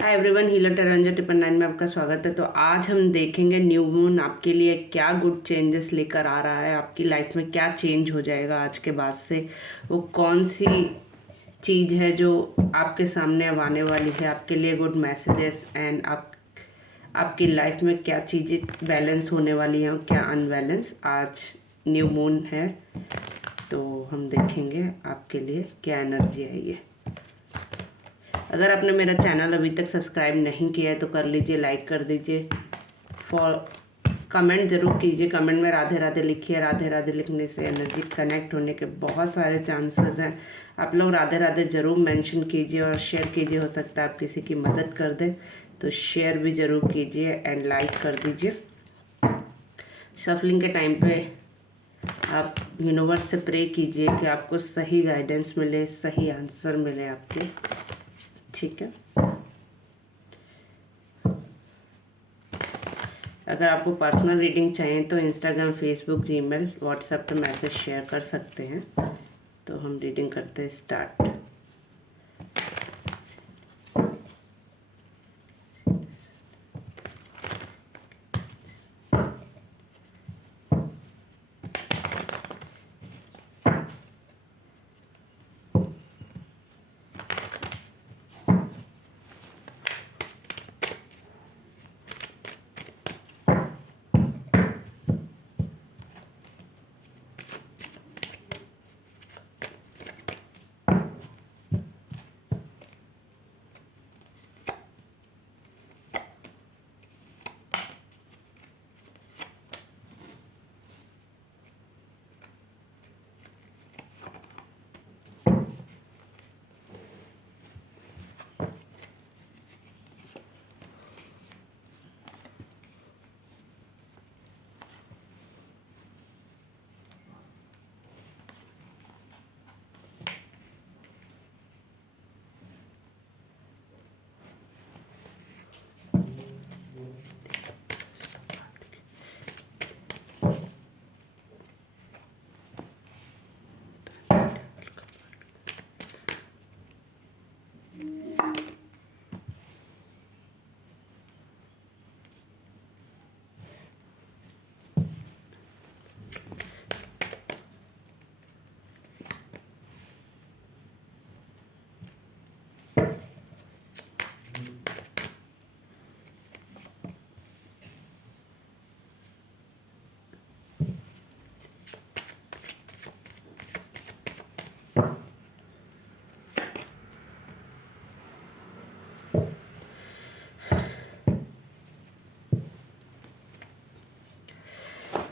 Hi everyone, healer टरंजा 999 में आपका स्वागत है। तो आज हम देखेंगे न्यू मून आपके लिए क्या गुड चेंजेस लेकर आ रहा है, आपकी लाइफ में क्या चेंज हो जाएगा आज के बाद से। वो कौन सी चीज़ है जो आपके सामने अब आने वाली है, आपके लिए गुड मैसेजेस एंड आपकी लाइफ में क्या चीज़ें बैलेंस होने वाली हैं और क्या अनबैलेंस। आज न्यू मून है तो हम देखेंगे आपके लिए क्या एनर्जी आई है। अगर आपने मेरा चैनल अभी तक सब्सक्राइब नहीं किया है तो कर लीजिए, लाइक कर दीजिए, कमेंट ज़रूर कीजिए। कमेंट में राधे राधे लिखिए। राधे राधे लिखने से एनर्जी कनेक्ट होने के बहुत सारे चांसेस हैं। आप लोग राधे राधे ज़रूर मेंशन कीजिए और शेयर कीजिए। हो सकता है आप किसी की मदद कर दें तो शेयर भी ज़रूर कीजिए एंड लाइक कर दीजिए। शफलिंग के टाइम पे आप यूनिवर्स से प्रे कीजिए कि आपको सही गाइडेंस मिले, सही आंसर मिले आपके। ठीक है, अगर आपको पर्सनल रीडिंग चाहिए तो इंस्टाग्राम, फेसबुक, जीमेल, व्हाट्सएप पे मैसेज शेयर कर सकते हैं। तो हम रीडिंग करते हैं स्टार्ट।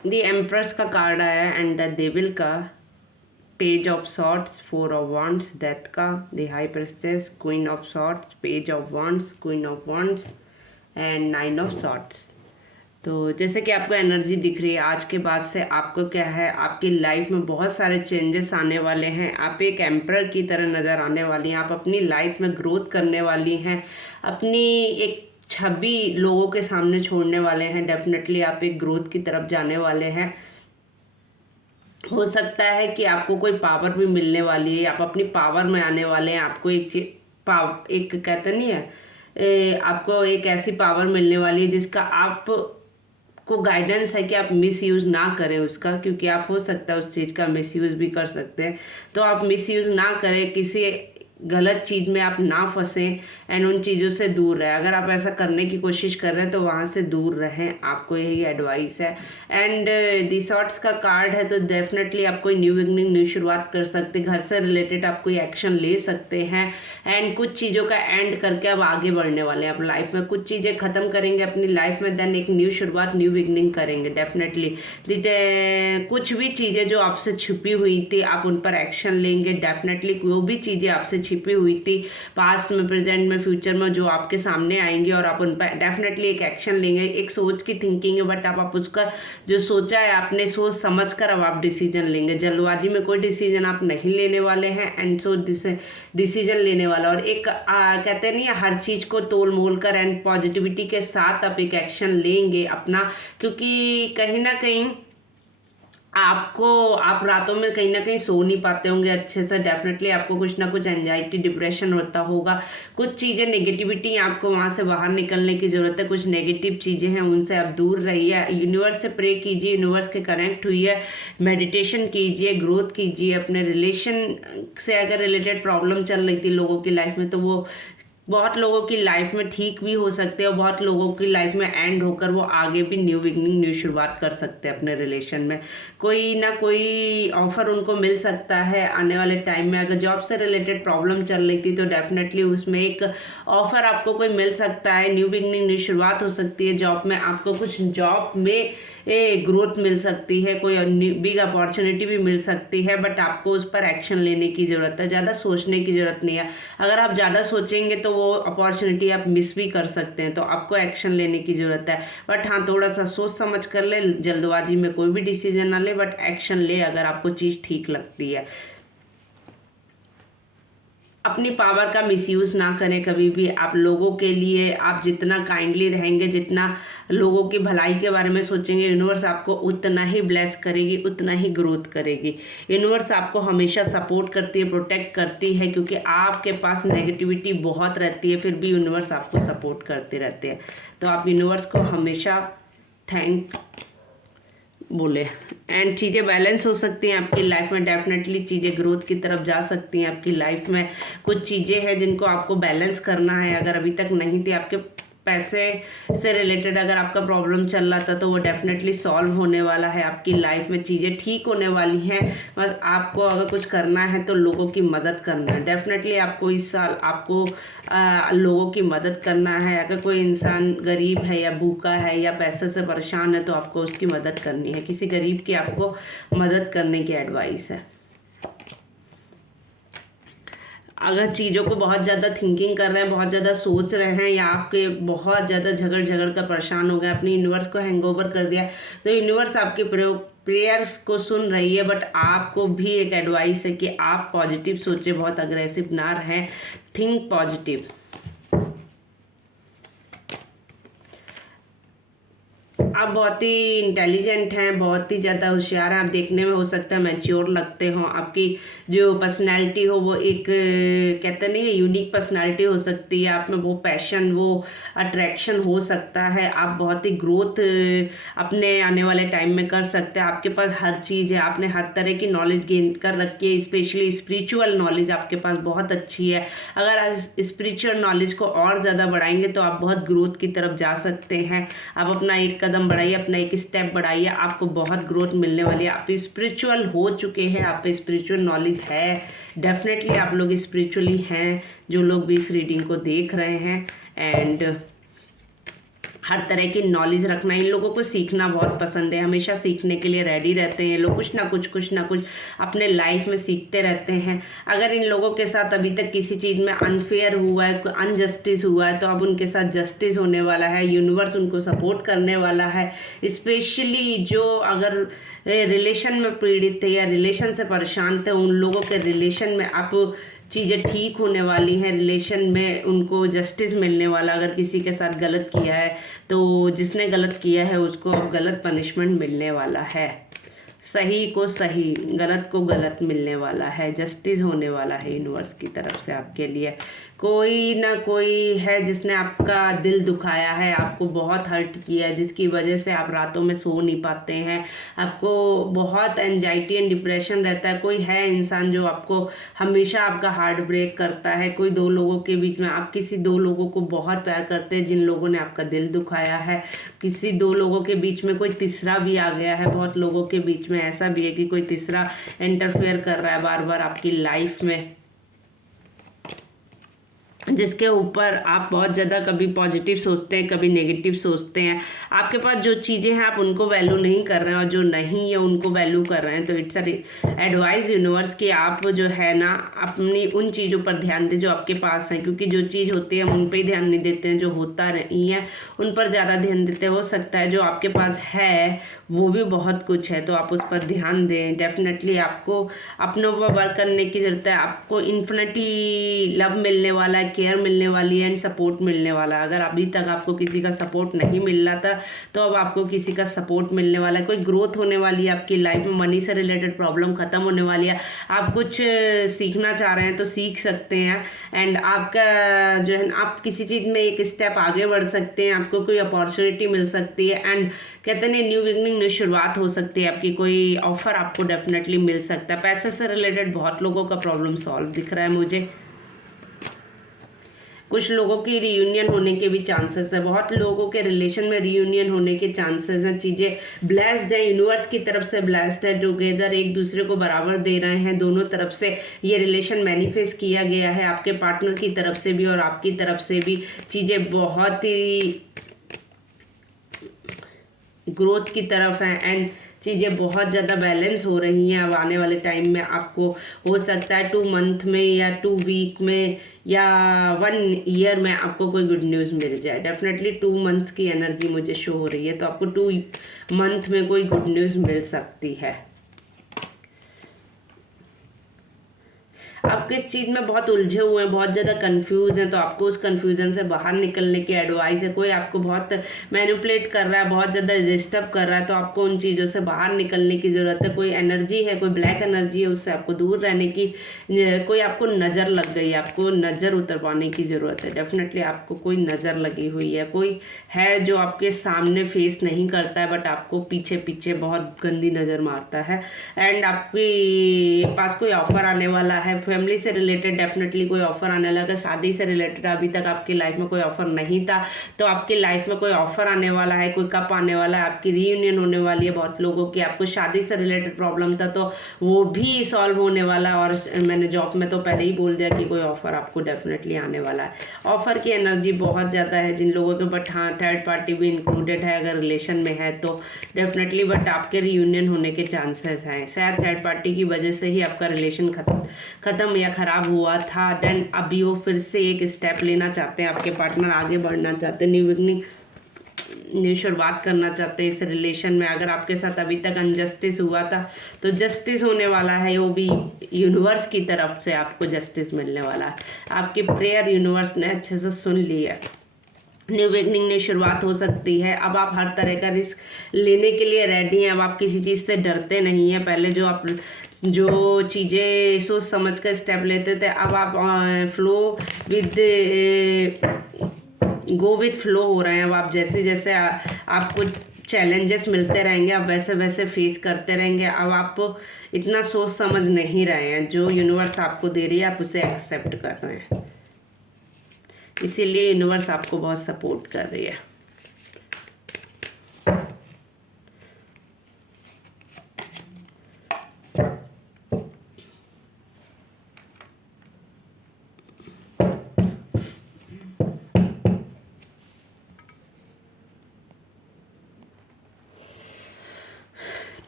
द एम्प्रेस का कार्ड आया एंड द डेविल का, page of swords, 4 of wands, death का, the high priestess, queen of swords, page of wands, queen of wands and 9 of swords. तो जैसे कि आपको एनर्जी दिख रही है, आज के बाद से आपको क्या है, आपकी लाइफ में बहुत सारे चेंजेस आने वाले हैं। आप एक एम्परर की तरह नज़र आने वाली हैं। आप अपनी लाइफ में ग्रोथ करने वाली हैं, अपनी एक छवि लोगों के सामने छोड़ने वाले हैं। डेफिनेटली आप एक ग्रोथ की तरफ जाने वाले हैं। हो सकता है कि आपको कोई पावर भी मिलने वाली है, आप अपनी पावर में आने वाले हैं। आपको एक कहते नहीं है, आपको एक ऐसी पावर मिलने वाली है जिसका आप को गाइडेंस है कि आप मिस यूज़ ना करें उसका, क्योंकि आप हो सकता है उस चीज़ का मिस यूज़ भी कर सकते हैं। तो आप मिस यूज़ ना करें, किसी गलत चीज़ में आप ना फंसें एंड उन चीज़ों से दूर रहें। अगर आप ऐसा करने की कोशिश कर रहे हैं तो वहाँ से दूर रहें, आपको यही एडवाइस है। एंड दी सॉर्ट्स का कार्ड है तो डेफिनेटली आप कोई न्यू बिगनिंग, न्यू शुरुआत कर सकते हैं। घर से रिलेटेड आप कोई एक्शन ले सकते हैं एंड कुछ चीज़ों का एंड करके अब आगे बढ़ने वाले हैं। आप लाइफ में कुछ चीज़ें ख़त्म करेंगे अपनी लाइफ में, देन एक न्यू शुरुआत, न्यू बिगनिंग करेंगे डेफिनेटली। कुछ भी चीज़ें जो आपसे छुपी हुई थी आप उन पर एक्शन लेंगे डेफिनेटली। वो भी चीज़ें आपसे छिपी हुई थी पास्ट में, प्रेजेंट में, फ्यूचर में, जो आपके सामने आएंगी और आप उन पर डेफिनेटली एक एक्शन लेंगे। एक सोच की थिंकिंग है, बट आप उसका जो सोचा है आपने, सोच समझ कर अब आप डिसीजन लेंगे। जल्दबाजी में कोई डिसीजन आप नहीं लेने वाले हैं एंड सो डिसीजन लेने वाला। और एक कहते नहीं है, हर चीज़ को तोल मोल कर एंड पॉजिटिविटी के साथ आप एक एक्शन लेंगे अपना, क्योंकि कहीं ना कहीं आप रातों में कहीं ना कहीं सो नहीं पाते होंगे अच्छे से। डेफिनेटली आपको कुछ ना कुछ एंजाइटी डिप्रेशन होता होगा। कुछ चीज़ें नेगेटिविटी, आपको वहाँ से बाहर निकलने की ज़रूरत है। कुछ नेगेटिव चीज़ें हैं उनसे आप दूर रहिए। यूनिवर्स से प्रे कीजिए, यूनिवर्स के कनेक्ट हुई है, मेडिटेशन कीजिए, ग्रोथ कीजिए। अपने रिलेशन से अगर रिलेटेड प्रॉब्लम चल रही थी लोगों की लाइफ में, तो वो बहुत लोगों की लाइफ में ठीक भी हो सकते हैं और बहुत लोगों की लाइफ में एंड होकर वो आगे भी न्यू बिगनिंग, न्यू शुरुआत कर सकते हैं अपने रिलेशन में। कोई ना कोई ऑफर उनको मिल सकता है आने वाले टाइम में। अगर जॉब से रिलेटेड प्रॉब्लम चल रही थी तो डेफिनेटली उसमें एक ऑफर आपको कोई मिल सकता है। न्यू बिगनिंग, न्यू शुरुआत हो सकती है जॉब में। आपको कुछ जॉब में ग्रोथ मिल सकती है, कोई बिग अपॉर्चुनिटी भी मिल सकती है, बट आपको उस पर एक्शन लेने की ज़रूरत है। ज़्यादा सोचने की ज़रूरत नहीं है। अगर आप ज़्यादा सोचेंगे तो वो अपॉर्चुनिटी आप मिस भी कर सकते हैं, तो आपको एक्शन लेने की ज़रूरत है। बट हाँ, थोड़ा सा सोच समझ कर ले, जल्दबाजी में कोई भी डिसीजन ना ले, बट एक्शन ले अगर आपको चीज़ ठीक लगती है। अपनी पावर का मिसयूज़ ना करें कभी भी। आप लोगों के लिए आप जितना काइंडली रहेंगे, जितना लोगों की भलाई के बारे में सोचेंगे, यूनिवर्स आपको उतना ही ब्लेस करेगी, उतना ही ग्रोथ करेगी। यूनिवर्स आपको हमेशा सपोर्ट करती है, प्रोटेक्ट करती है, क्योंकि आपके पास नेगेटिविटी बहुत रहती है, फिर भी यूनिवर्स आपको सपोर्ट करते रहते हैं। तो आप यूनिवर्स को हमेशा थैंक बोले। एंड चीज़ें बैलेंस हो सकती हैं आपकी लाइफ में। डेफिनेटली चीज़ें ग्रोथ की तरफ जा सकती हैं आपकी लाइफ में। कुछ चीज़ें हैं जिनको आपको बैलेंस करना है, अगर अभी तक नहीं थी। आपके पैसे से रिलेटेड अगर आपका प्रॉब्लम चल रहा था तो वो डेफिनेटली सॉल्व होने वाला है। आपकी लाइफ में चीज़ें ठीक होने वाली हैं। बस आपको अगर कुछ करना है तो लोगों की मदद करना है। डेफिनेटली आपको इस साल आपको लोगों की मदद करना है। अगर कोई इंसान गरीब है या भूखा है या पैसे से परेशान है तो आपको उसकी मदद करनी है। किसी गरीब की आपको मदद करने की एडवाइस है। अगर चीज़ों को बहुत ज़्यादा थिंकिंग कर रहे हैं, बहुत ज़्यादा सोच रहे हैं, या आपके बहुत ज़्यादा झगड़ झगड़ कर परेशान हो गए, अपनी यूनिवर्स को हैंगओवर कर दिया, तो यूनिवर्स आपके प्रेयर्स को सुन रही है। बट आपको भी एक एडवाइस है कि आप पॉजिटिव सोचें, बहुत अग्रेसिव ना रहें, थिंक पॉजिटिव। आप बहुत ही इंटेलिजेंट हैं, बहुत ही ज़्यादा होशियार हैं। आप देखने में हो सकता है मैच्योर लगते हो। आपकी जो पर्सनैलिटी हो वो एक कहते नहीं है, यूनिक पर्सनैलिटी हो सकती है। आप में वो पैशन, वो अट्रैक्शन हो सकता है। आप बहुत ही ग्रोथ अपने आने वाले टाइम में कर सकते हैं। आपके पास हर चीज़ है, आपने हर तरह की नॉलेज गेन कर रखी है। स्पेशली स्पिरिचुअल नॉलेज आपके पास बहुत अच्छी है। अगर आप स्पिरिचुअल नॉलेज को और ज़्यादा बढ़ाएंगे तो आप बहुत ग्रोथ की तरफ जा सकते हैं। आप अपना एक कदम बढ़ाइए, अपना एक स्टेप बढ़ाइए, आपको बहुत ग्रोथ मिलने वाली है। आप स्पिरिचुअल हो चुके हैं, आप पे स्पिरिचुअल नॉलेज है। डेफिनेटली आप लोग स्पिरिचुअली हैं जो लोग भी इस रीडिंग को देख रहे हैं। एंड हर तरह की नॉलेज रखना, इन लोगों को सीखना बहुत पसंद है। हमेशा सीखने के लिए रेडी रहते हैं ये लोग। कुछ ना कुछ अपने लाइफ में सीखते रहते हैं। अगर इन लोगों के साथ अभी तक किसी चीज़ में अनफेयर हुआ है, अनजस्टिस हुआ है, तो अब उनके साथ जस्टिस होने वाला है। यूनिवर्स उनको सपोर्ट करने वाला है। स्पेशली जो अगर रिलेशन में पीड़ित थे या रिलेशन से परेशान थे, उन लोगों के रिलेशन में आप चीज़ें ठीक होने वाली हैं। रिलेशन में उनको जस्टिस मिलने वाला। अगर किसी के साथ गलत किया है तो जिसने गलत किया है उसको अब गलत पनिशमेंट मिलने वाला है। सही को सही, गलत को गलत मिलने वाला है। जस्टिस होने वाला है यूनिवर्स की तरफ से आपके लिए। कोई ना कोई है जिसने आपका दिल दुखाया है, आपको बहुत हर्ट किया है, जिसकी वजह से आप रातों में सो नहीं पाते हैं। आपको बहुत एंजाइटी एंड डिप्रेशन रहता है। कोई है इंसान जो आपको हमेशा आपका हार्ट ब्रेक करता है। कोई दो लोगों के बीच में, आप किसी दो लोगों को बहुत प्यार करते हैं जिन लोगों ने आपका दिल दुखाया है। किसी दो लोगों के बीच में कोई तीसरा भी आ गया है। बहुत लोगों के बीच में ऐसा भी है कि कोई तीसरा इंटरफेयर कर रहा है बार बार आपकी लाइफ में, जिसके ऊपर आप बहुत ज़्यादा कभी पॉजिटिव सोचते हैं, कभी नेगेटिव सोचते हैं। आपके पास जो चीज़ें हैं आप उनको वैल्यू नहीं कर रहे हैं, और जो नहीं है उनको वैल्यू कर रहे हैं। तो इट्स एडवाइस यूनिवर्स कि आप जो है ना अपनी उन चीज़ों पर ध्यान दें जो आपके पास हैं, क्योंकि जो चीज़ होती है हम उन पर ही ध्यान नहीं देते हैं। जो होता नहीं है उन पर ज़्यादा ध्यान देते हैं। हो सकता है जो आपके पास है वो भी बहुत कुछ है, तो आप उस पर ध्यान दें। डेफिनेटली आपको अपने ऊपर वर्क करने की ज़रूरत है। आपको इन्फिनिटी लव मिलने वाला है केयर मिलने वाली है एंड सपोर्ट मिलने वाला है। अगर अभी तक आपको किसी का सपोर्ट नहीं मिल रहा था तो अब आपको किसी का सपोर्ट मिलने वाला है। कोई ग्रोथ होने वाली है आपकी लाइफ में, मनी से रिलेटेड प्रॉब्लम खत्म होने वाली है। आप कुछ सीखना चाह रहे हैं तो सीख सकते हैं एंड आपका जो है आप किसी चीज़ में एक स्टेप आगे बढ़ सकते हैं, आपको कोई अपॉर्चुनिटी मिल सकती है एंड कहते हैं न्यू बिगनिंग, न्यू शुरुआत हो सकती है आपकी। कोई ऑफर आपको डेफिनेटली मिल सकता है। पैसे से रिलेटेड बहुत लोगों का प्रॉब्लम सॉल्व दिख रहा है मुझे। कुछ लोगों की रीयूनियन होने के भी चांसेस है, बहुत लोगों के रिलेशन में रीयूनियन होने के चांसेस हैं। चीज़ें ब्लेस्ड है, यूनिवर्स की तरफ से ब्लेस्ड है, टुगेदर एक दूसरे को बराबर दे रहे हैं। दोनों तरफ से ये रिलेशन मैनिफेस्ट किया गया है, आपके पार्टनर की तरफ से भी और आपकी तरफ से भी। चीज़ें बहुत ही ग्रोथ की तरफ है एंड चीज़ें बहुत ज़्यादा बैलेंस हो रही हैं। अब आने वाले टाइम में आपको हो सकता है 2 मंथ में या 2 वीक में या 1 ईयर में आपको कोई गुड न्यूज़ मिल जाए। डेफिनेटली 2 मंथ्स की एनर्जी मुझे शो हो रही है, तो आपको 2 मंथ में कोई गुड न्यूज़ मिल सकती है। आप किस चीज़ में बहुत उलझे हुए हैं, बहुत ज़्यादा कंफ्यूज हैं, तो आपको उस कंफ्यूजन से बाहर निकलने की एडवाइस है। कोई आपको बहुत मैनिपुलेट कर रहा है, बहुत ज़्यादा डिस्टर्ब कर रहा है, तो आपको उन चीज़ों से बाहर निकलने की ज़रूरत है। कोई एनर्जी है, कोई ब्लैक एनर्जी है, उससे आपको दूर रहने की, कोई आपको नज़र लग गई, आपको नज़र उतरवाने की ज़रूरत है। डेफिनेटली आपको कोई नज़र लगी हुई है, कोई है जो आपके सामने फेस नहीं करता है बट आपको पीछे पीछे बहुत गंदी नज़र मारता है एंड आपके पास कोई ऑफर आने वाला है। फैमिली से रिलेटेड डेफिनेटली कोई ऑफर आने लगा। शादी से रिलेटेड अभी तक आपकी लाइफ में कोई ऑफर नहीं था तो आपकी लाइफ में कोई ऑफर आने वाला है, कोई कप आने वाला है, आपकी रीयूनियन होने वाली है। बहुत लोगों की, आपको शादी से रिलेटेड प्रॉब्लम था तो वो भी सॉल्व होने वाला है। और मैंने जॉब में तो पहले ही बोल दिया कि कोई ऑफर आपको डेफिनेटली आने वाला है। ऑफर की एनर्जी बहुत ज़्यादा है जिन लोगों के, बट हाँ थर्ड पार्टी भी इंक्लूडेड है अगर रिलेशन में है तो डेफिनेटली, बट आपके रीयूनियन होने के चांसेस हैं। शायद थर्ड पार्टी की वजह से ही आपका रिलेशन खत्म या खराब हुआ था, देन अभी वो फिर से एक स्टेप लेना चाहते हैं, आपके पार्टनर आगे बढ़ना चाहते हैं, न्यू बिगनिंग, न्यू शुरुआत करना चाहते हैं इस रिलेशन में। अगर आपके साथ अभी तक अनजस्टिस हुआ था तो जस्टिस होने वाला है, वो भी यूनिवर्स की तरफ से आपको जस्टिस मिलने वाला है। आपकी प्रेयर यूनिवर्स ने अच्छे से सुन ली है। न्यू बिगनिंग ने शुरुआत हो सकती है। अब आप हर तरह का रिस्क लेने के लिए रेडी हैं। अब आप किसी चीज़ से डरते नहीं हैं। पहले जो चीज़ें सोच समझ कर स्टेप लेते थे, अब आप गो विद फ्लो हो रहे हैं। अब आप जैसे जैसे आपको चैलेंजेस मिलते रहेंगे, आप वैसे वैसे फेस करते रहेंगे। अब आप इतना सोच समझ नहीं रहे हैं, जो यूनिवर्स आपको दे रही है आप उसे एक्सेप्ट कर रहे हैं, इसीलिए यूनिवर्स आपको बहुत सपोर्ट कर रही है।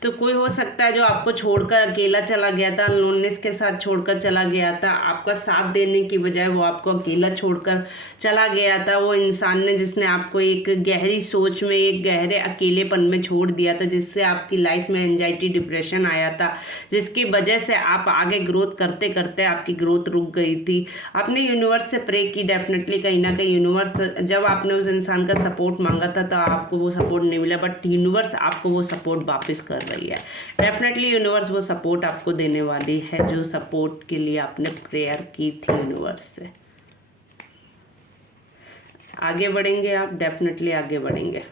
तो कोई हो सकता है जो आपको छोड़कर अकेला चला गया था, लोननेस के साथ छोड़कर चला गया था, आपका साथ देने की बजाय वो आपको अकेला छोड़कर चला गया था। वो इंसान ने जिसने आपको एक गहरी सोच में, एक गहरे अकेलेपन में छोड़ दिया था, जिससे आपकी लाइफ में एंजाइटी, डिप्रेशन आया था, जिसकी वजह से आप आगे ग्रोथ करते करते आपकी ग्रोथ रुक गई थी। आपने यूनिवर्स से प्रे की, डेफिनेटली कहीं ना कहीं यूनिवर्स, जब आपने उस इंसान का सपोर्ट मांगा था तो आपको वो सपोर्ट नहीं मिला, बट यूनिवर्स आपको वो सपोर्ट वापस कर रही है। डेफिनेटली यूनिवर्स वो सपोर्ट आपको देने वाली है जो सपोर्ट के लिए आपने प्रेयर की थी यूनिवर्स से। आगे बढ़ेंगे आप, डेफिनेटली आगे बढ़ेंगे।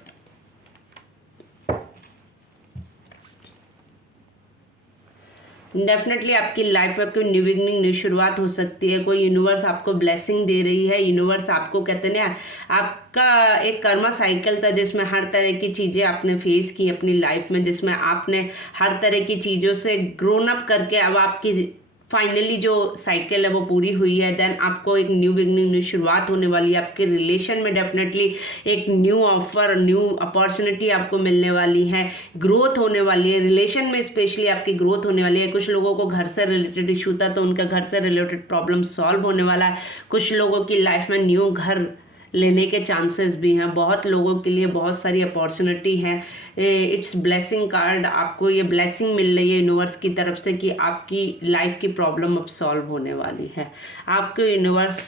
डेफिनेटली आपकी लाइफ में कोई न्यू बिगनिंग, न्यू शुरुआत हो सकती है। कोई यूनिवर्स आपको ब्लेसिंग दे रही है। यूनिवर्स आपको, कहते हैं ना, आपका एक कर्मा साइकिल था जिसमें हर तरह की चीज़ें आपने फेस की अपनी लाइफ में, जिसमें आपने हर तरह की चीज़ों से ग्रोन अप करके अब आपकी फाइनली जो साइकिल है वो पूरी हुई है। देन आपको एक न्यू बिगनिंग, न्यू शुरुआत होने वाली है। आपके रिलेशन में डेफिनेटली एक न्यू ऑफर, न्यू अपॉर्चुनिटी आपको मिलने वाली है। ग्रोथ होने वाली है रिलेशन में, स्पेशली आपकी ग्रोथ होने वाली है। कुछ लोगों को घर से रिलेटेड इशू था तो उनका घर से रिलेटेड प्रॉब्लम सॉल्व होने वाला है। कुछ लोगों की लाइफ में न्यू घर लेने के चांसेस भी हैं। बहुत लोगों के लिए बहुत सारी अपॉर्चुनिटी है। इट्स ब्लेसिंग कार्ड, आपको ये ब्लेसिंग मिल रही है यूनिवर्स की तरफ से कि आपकी लाइफ की प्रॉब्लम अब सॉल्व होने वाली है। आपको यूनिवर्स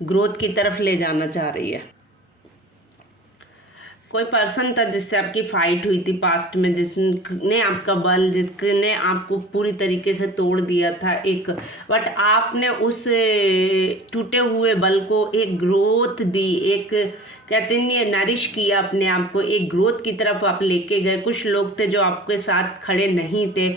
ग्रोथ की तरफ ले जाना चाह रही है। कोई पर्सन था जिससे आपकी फाइट हुई थी पास्ट में, जिसने आपका बल, जिसने आपको पूरी तरीके से तोड़ दिया था एक, बट आपने उस टूटे हुए बल को एक ग्रोथ दी, एक कहते नहीं नरिश किया अपने आप को, एक ग्रोथ की तरफ आप लेके गए। कुछ लोग थे जो आपके साथ खड़े नहीं थे,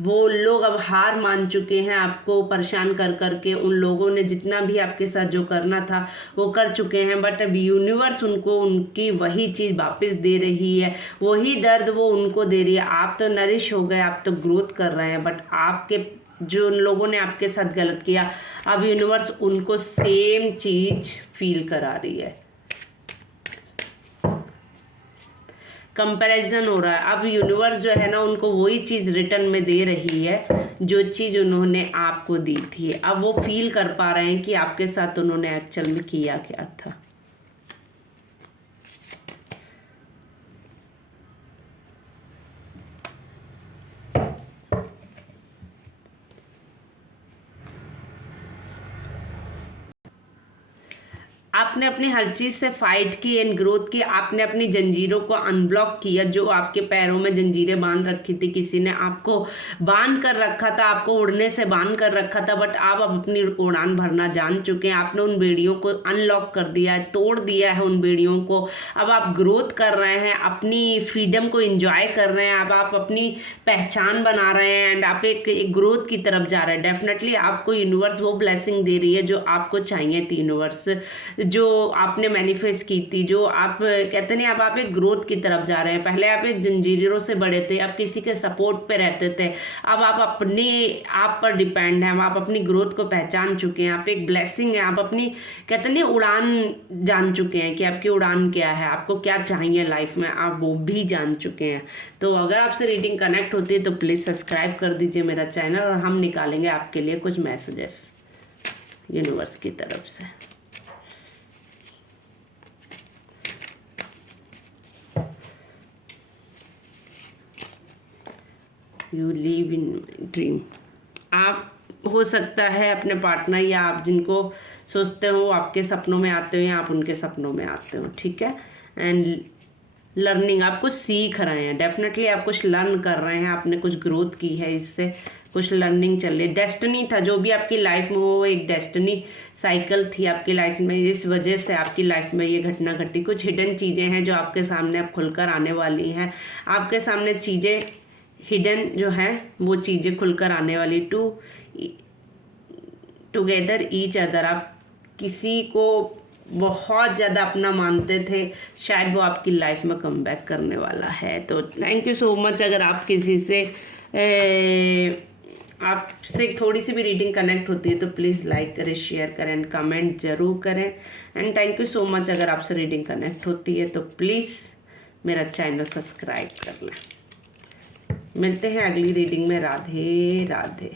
वो लोग अब हार मान चुके हैं आपको परेशान कर करके। उन लोगों ने जितना भी आपके साथ जो करना था वो कर चुके हैं, बट अब यूनिवर्स उनको उनकी वही चीज़ वापस दे रही है, वही दर्द वो उनको दे रही है। आप तो नरिश हो गए, आप तो ग्रोथ कर रहे हैं, बट आपके जो उन लोगों ने आपके साथ गलत किया, अब यूनिवर्स उनको सेम चीज़ फील करा रही है। कंपैरिजन हो रहा है। अब यूनिवर्स जो है ना उनको वही चीज़ रिटर्न में दे रही है जो चीज़ उन्होंने आपको दी थी। अब वो फील कर पा रहे हैं कि आपके साथ उन्होंने एक्चुअल में किया क्या था। आपने अपनी हर चीज़ से फाइट की एंड ग्रोथ की। आपने अपनी जंजीरों को अनब्लॉक किया, जो आपके पैरों में जंजीरें बांध रखी थी, किसी ने आपको बांध कर रखा था, आपको उड़ने से बांध कर रखा था, बट आप अब अपनी उड़ान भरना जान चुके हैं। आपने उन बेड़ियों को अनलॉक कर दिया है, तोड़ दिया है उन बेड़ियों को। अब आप ग्रोथ कर रहे हैं, अपनी फ्रीडम को इंजॉय कर रहे हैं। अब आप अपनी पहचान बना रहे हैं एंड आप एक ग्रोथ की तरफ जा रहे हैं। डेफिनेटली आपको यूनिवर्स वो ब्लेसिंग दे रही है जो आपको चाहिए थी। यूनिवर्स जो आपने मैनिफेस्ट की थी, जो आप कहते नहीं, अब आप एक ग्रोथ की तरफ जा रहे हैं। पहले आप एक जंजीरों से बड़े थे, आप किसी के सपोर्ट पे रहते थे, अब आप अपने आप पर डिपेंड हैं। आप अपनी ग्रोथ को पहचान चुके हैं, आप एक ब्लेसिंग है, आप अपनी कहते नहीं उड़ान जान चुके हैं कि आपकी उड़ान क्या है, आपको क्या चाहिए लाइफ में, आप वो भी जान चुके हैं। तो अगर आपसे रीडिंग कनेक्ट होती है तो प्लीज़ सब्सक्राइब कर दीजिए मेरा चैनल, और हम निकालेंगे आपके लिए कुछ मैसेजेस यूनिवर्स की तरफ से। You live in dream. आप हो सकता है अपने पार्टनर या आप जिनको सोचते हो आपके सपनों में आते हो या आप उनके सपनों में आते हो, ठीक है। एंड लर्निंग, आप कुछ सीख रहे हैं, डेफिनेटली आप कुछ लर्न कर रहे हैं, आपने कुछ ग्रोथ की है, इससे कुछ लर्निंग चल रही है। डेस्टिनी था जो भी आपकी लाइफ में, वो एक डेस्टिनी साइकिल थी आपकी लाइफ में, इस वजह से आपकी लाइफ में ये घटना घटी। कुछ हिडन चीज़ें हैं जो आपके सामने अब खुलकर आने वाली हैं। आपके सामने चीज़ें हिडन जो है वो चीज़ें खुलकर आने वाली। टुगेदर ईच अदर, आप किसी को बहुत ज़्यादा अपना मानते थे, शायद वो आपकी लाइफ में कम बैक करने वाला है। तो थैंक यू सो मच। अगर आप किसी से आपसे थोड़ी सी भी रीडिंग कनेक्ट होती है तो प्लीज़ लाइक करें, शेयर करें एंड कमेंट ज़रूर करें। And thank you so much. अगर आपसे रीडिंग कनेक्ट होती है तो प्लीज़ मेरा चैनल सब्सक्राइब कर लें। मिलते हैं अगली रीडिंग में। राधे राधे।